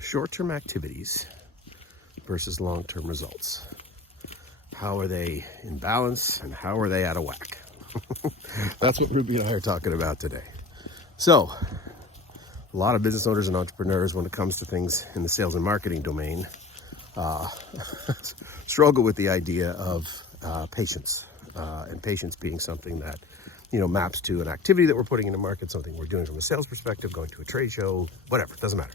short-term activities versus long-term results. How are they in balance and how are they out of whack? That's what Ruby and I are talking about today. So, a lot of business owners and entrepreneurs, when it comes to things in the sales and marketing domain, struggle with the idea of patience, and patience being something that, maps to an activity that we're putting in the market, something we're doing from a sales perspective, going to a trade show, whatever, it doesn't matter.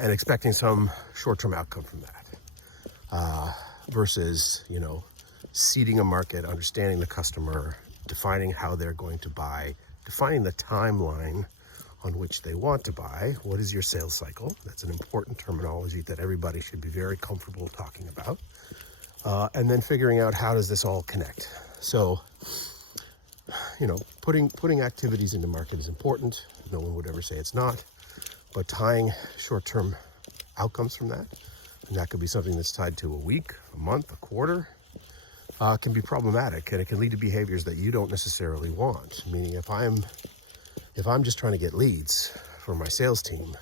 And expecting some short-term outcome from that, versus, seeding a market, understanding the customer, defining how they're going to buy, defining the timeline on which they want to buy. What is your sales cycle? That's an important terminology that everybody should be very comfortable talking about. And then figuring out, how does this all connect? So, putting activities into market is important. No one would ever say it's not. But tying short-term outcomes from that, and that could be something that's tied to a week, a month, a quarter, can be problematic, and it can lead to behaviors that you don't necessarily want. Meaning, if I'm just trying to get leads for my sales team,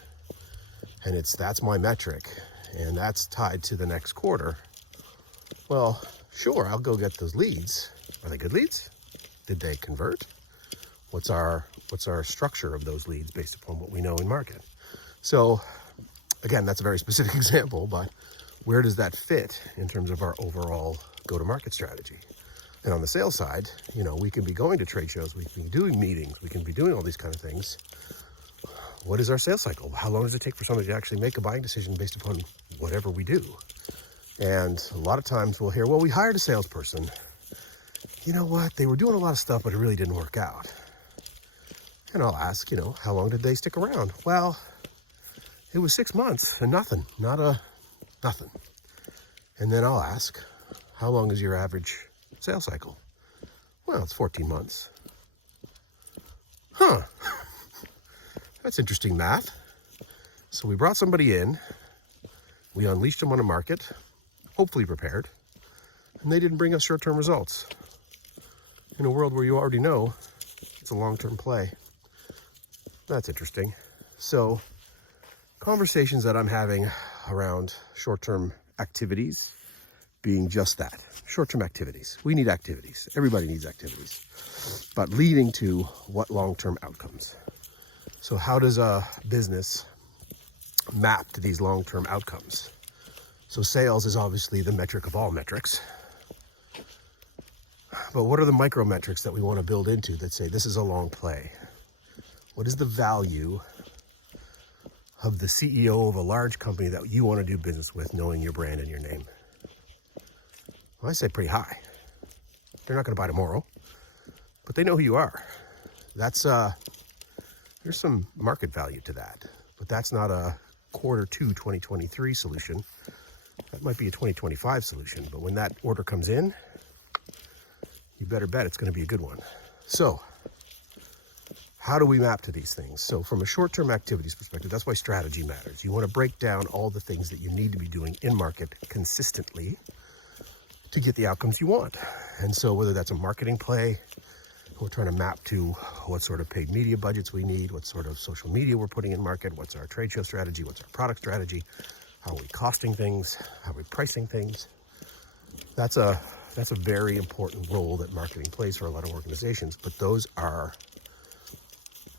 and that's my metric, and that's tied to the next quarter, well, sure, I'll go get those leads. Are they good leads? Did they convert? What's our structure of those leads based upon what we know in market? So, again, that's a very specific example, but where does that fit in terms of our overall go-to-market strategy? And on the sales side, we can be going to trade shows, we can be doing meetings, we can be doing all these kind of things. What is our sales cycle? How long does it take for somebody to actually make a buying decision based upon whatever we do? And a lot of times we'll hear, well, we hired a salesperson. You know what? They were doing a lot of stuff, but it really didn't work out. And I'll ask, how long did they stick around? Well, it was 6 months and nothing. Nothing. And then I'll ask, how long is your average sales cycle? Well, it's 14 months. Huh. That's interesting math. So we brought somebody in, we unleashed them on a market, hopefully prepared, and they didn't bring us short-term results. In a world where you already know it's a long-term play. That's interesting. So, conversations that I'm having around short-term activities being just that, short-term activities. We need activities. Everybody needs activities. But leading to what long-term outcomes? So how does a business map to these long-term outcomes? So sales is obviously the metric of all metrics. But what are the micro metrics that we want to build into that say this is a long play? What is the value of the CEO of a large company that you want to do business with, knowing your brand and your name? Well, I say pretty high. They're not going to buy tomorrow, but they know who you are. That's there's some market value to that, but that's not a Q2 2023 solution. That might be a 2025 solution, but when that order comes in, you better bet it's going to be a good one. So, how do we map to these things? So from a short-term activities perspective, that's why strategy matters. You want to break down all the things that you need to be doing in market consistently to get the outcomes you want. And so whether that's a marketing play, we're trying to map to what sort of paid media budgets we need, what sort of social media we're putting in market, what's our trade show strategy, what's our product strategy, how are we costing things, how are we pricing things. That's a very important role that marketing plays for a lot of organizations, but those are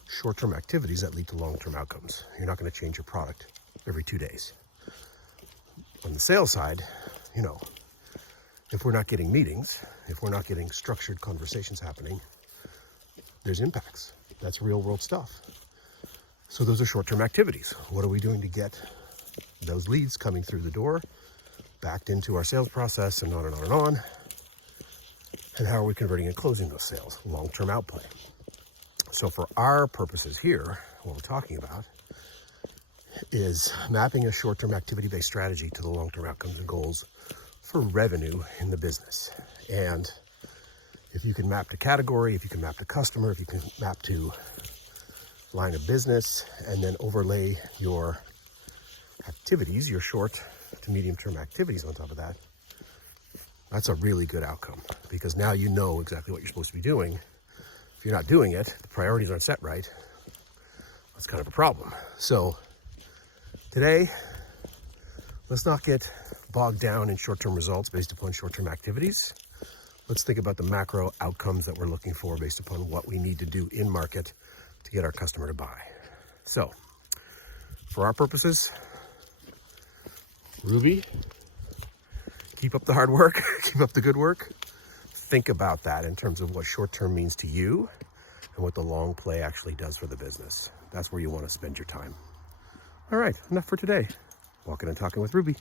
short-term activities that lead to long-term outcomes. You're not going to change your product every 2 days. On the sales side, if we're not getting meetings, if we're not getting structured conversations happening, there's impacts. That's real-world stuff. So those are short-term activities. What are we doing to get those leads coming through the door, backed into our sales process, and on and on and on? And how are we converting and closing those sales? Long-term outplay. So for our purposes here, what we're talking about is mapping a short-term activity-based strategy to the long-term outcomes and goals for revenue in the business. And if you can map to category, if you can map to customer, if you can map to line of business, and then overlay your activities, your short to medium-term activities on top of that, that's a really good outcome, because now you know exactly what you're supposed to be doing. If you're not doing it, the priorities aren't set right, that's kind of a problem. So Today, let's not get bogged down in short-term results based upon short-term activities. Let's think about the macro outcomes that we're looking for based upon what we need to do in market to get our customer to buy. So, for our purposes, Ruby, keep up the hard work, keep up the good work. Think about that in terms of what short-term means to you and what the long play actually does for the business. That's where you want to spend your time. All right, enough for today. Walking and talking with Ruby.